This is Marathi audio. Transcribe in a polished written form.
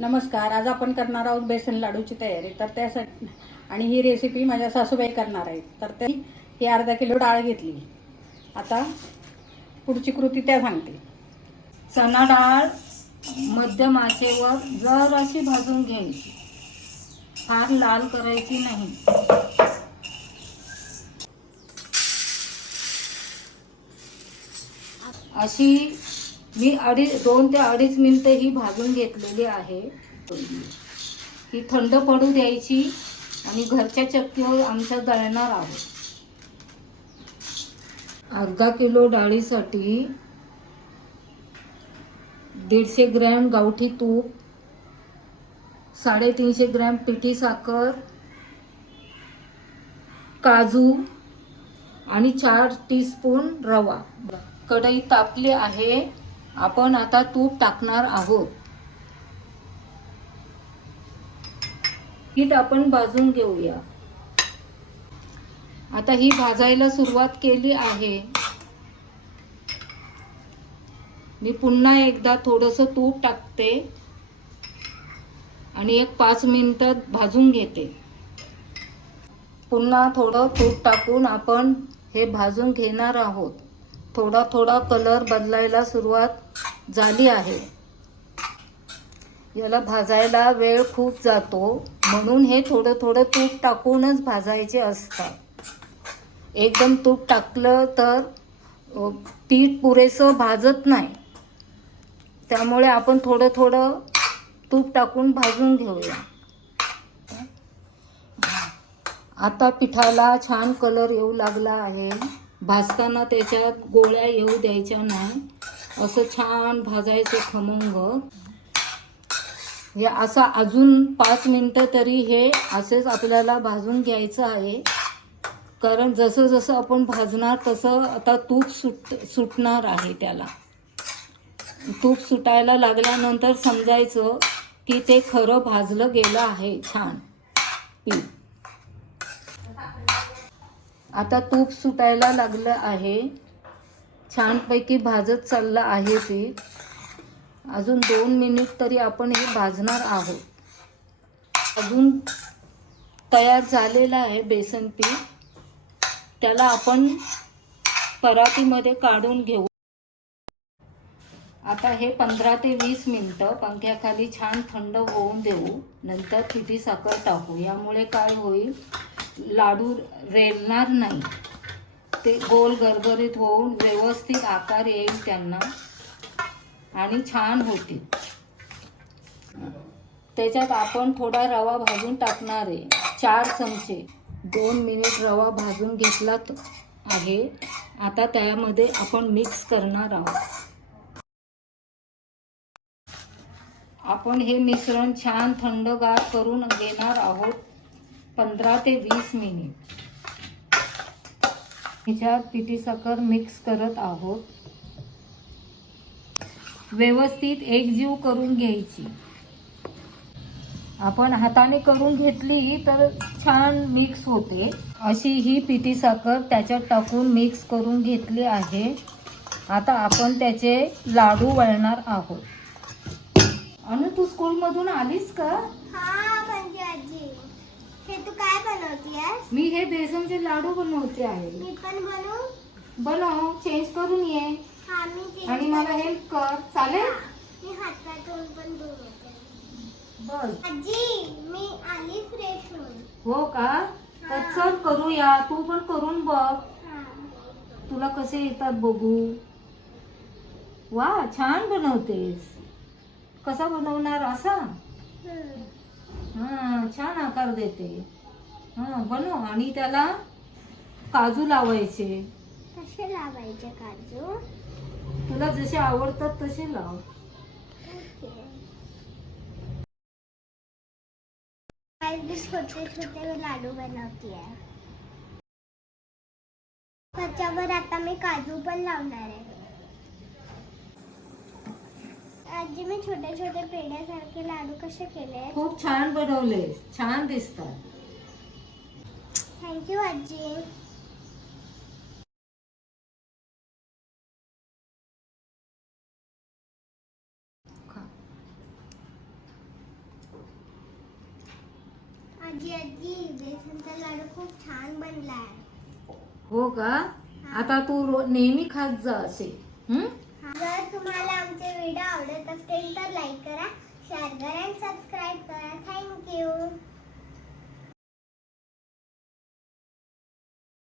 नमस्कार. आज आपण करणार आहोत बेसन लाडूची तयारी. तर त्यासाठी आणि ही रेसिपी माझ्या सासूबाई करणार आहेत. तर ही अर्धा किलो डाळ घेतली. आता पुढची कृती त्या सांगते. चणा डाळ मध्यम आचेवर जराशी भाजून घ्यायची, फार लाल करायची नाही. अशी मी 2 ते 2.5 मिनिटं ही भाजून घेतलेली आहे. ही थंड पडू द्यायची आणि घरच्या चक्कीवर आमच्या दळणार आहोत. अर्धा किलो डाळीसाठी 150 ग्रॅम गावठी तूप, 350 ग्रॅम पिठी साखर, काजू आणि 4 टीस्पून रवा. कढई तापली आहे. आपण आता तूप टाकणार आहोत. पीठ आपण भाजून घेऊया. आता ही भाजायला सुरुवात केली आहे. मी पुन्हा एकदा थोडंसं तूप टाकते आणि 5 मिनिटं भाजून घेते. पुन्हा थोडं तूप टाकून आपण हे भाजून घेणार आहोत. थोडा थोडा कलर बदलायला सुरुवात झाली आहे. याला भाजायला वेळ खूप जातो, म्हणून हे थोडं थोडं तूप टाकूनच भाजायचे असतात. एकदम तूप टाकलं तर पीठ पुरेसं भाजत नाही. त्यामुळे आपण थोडं थोडं तूप टाकून भाजून घेऊया. आता पिठाला छान कलर येऊ लागला आहे. भाजताना त्याच्यात गोळ्या येऊ द्यायच्या नाही. असं छान भाजायचं खमंग. हे असं अजून 5 मिनिटं तरी हे असेच आपल्याला भाजून घ्यायचं आहे. कारण जसं जसं आपण भाजणार तसं आता तूप सुटणार आहे. त्याला तूप सुटायला लागल्यानंतर समजायचं की ते खरं भाजलं गेलं आहे छान पीठ. आता तूप सुटायला लागलं आहे. छानपैकी भाजत चाललं आहे पीठ. अजून 2 मिनिट तरी आपण हे भाजणार आहोत. अजून तयार झालेलं आहे बेसन पीठ. त्याला आपण परातीमध्ये काढून घेऊ. आता हे 15 ते 20 मिनिटं पंख्याखाली छान थंड होऊन देऊ. नंतर पिठी साखर टाकू. यामुळे काय होईल, लाडू रेलणार नाही. ते गोल गरगरीत होऊन व्यवस्थित आकार येईल त्यांना आणि छान होतील. त्याच्यात आपण थोडा रवा भाजून टाकणार आहे. 4 चमचे. 2 मिनिट रवा भाजून घेतला आहे. आता त्यामध्ये आपण मिक्स करणार आहोत. आपण हे मिश्रण छान थंडगार करून घेणार आहोत. 15 ते 20 मिनिट. ह्याच्यात पिठी साखर मिक्स करत आहोत. व्यवस्थित एकजीव करून घ्यायची. आपण हाताने करून घेतली तर छान मिक्स होते. अशी ही पिठी साखर त्याच्यात टाकून मिक्स करून घेतली आहे. आता आपण त्याचे लाडू वळणार आहोत. अनु, तू स्कूलमधून आलीस का? हां म्हणजे आजी, हे तू काय बनवतेस? मी हे बेसनचे लाडू बनवते आहे. मी पण बनव, चेंज करून ये. हां मी आणि मला हेल्प कर, चालेल? मी हात धुवून पण धुवून येते. बस. आजी मी आली फ्रेश होऊन. हो का? तर चल करूया. तू पण करून बघ. हां. तुला कसे येतात बघू. वा, छान बनवतेस. कसा बनवणार असा? हां, छान आकार देते. हां, बनव. आणि त्याला काजू लावायचे. कसे लावायचे काजू? तुला जसे आवडतात तसे लाव. आज मी छोटे छोटे लाडू बनवते आहे. त्याच्यावर आता मी काजू पण लावणार आहे. आजी मी छोटे छोटे पेढ्यासारखे लाडू कसे केले? खूप छान बनवले. छान दिसतात. थँक्यू आजी. आजी आजी बेसनचा लाडू खूप छान बनलाय. हो का? आता तू नेहमी खात जा असे. जर तुम्हाला आमचे व्हिडिओ आवडत असतील तर लाईक करा, शेअर करा आणि सबस्क्राईब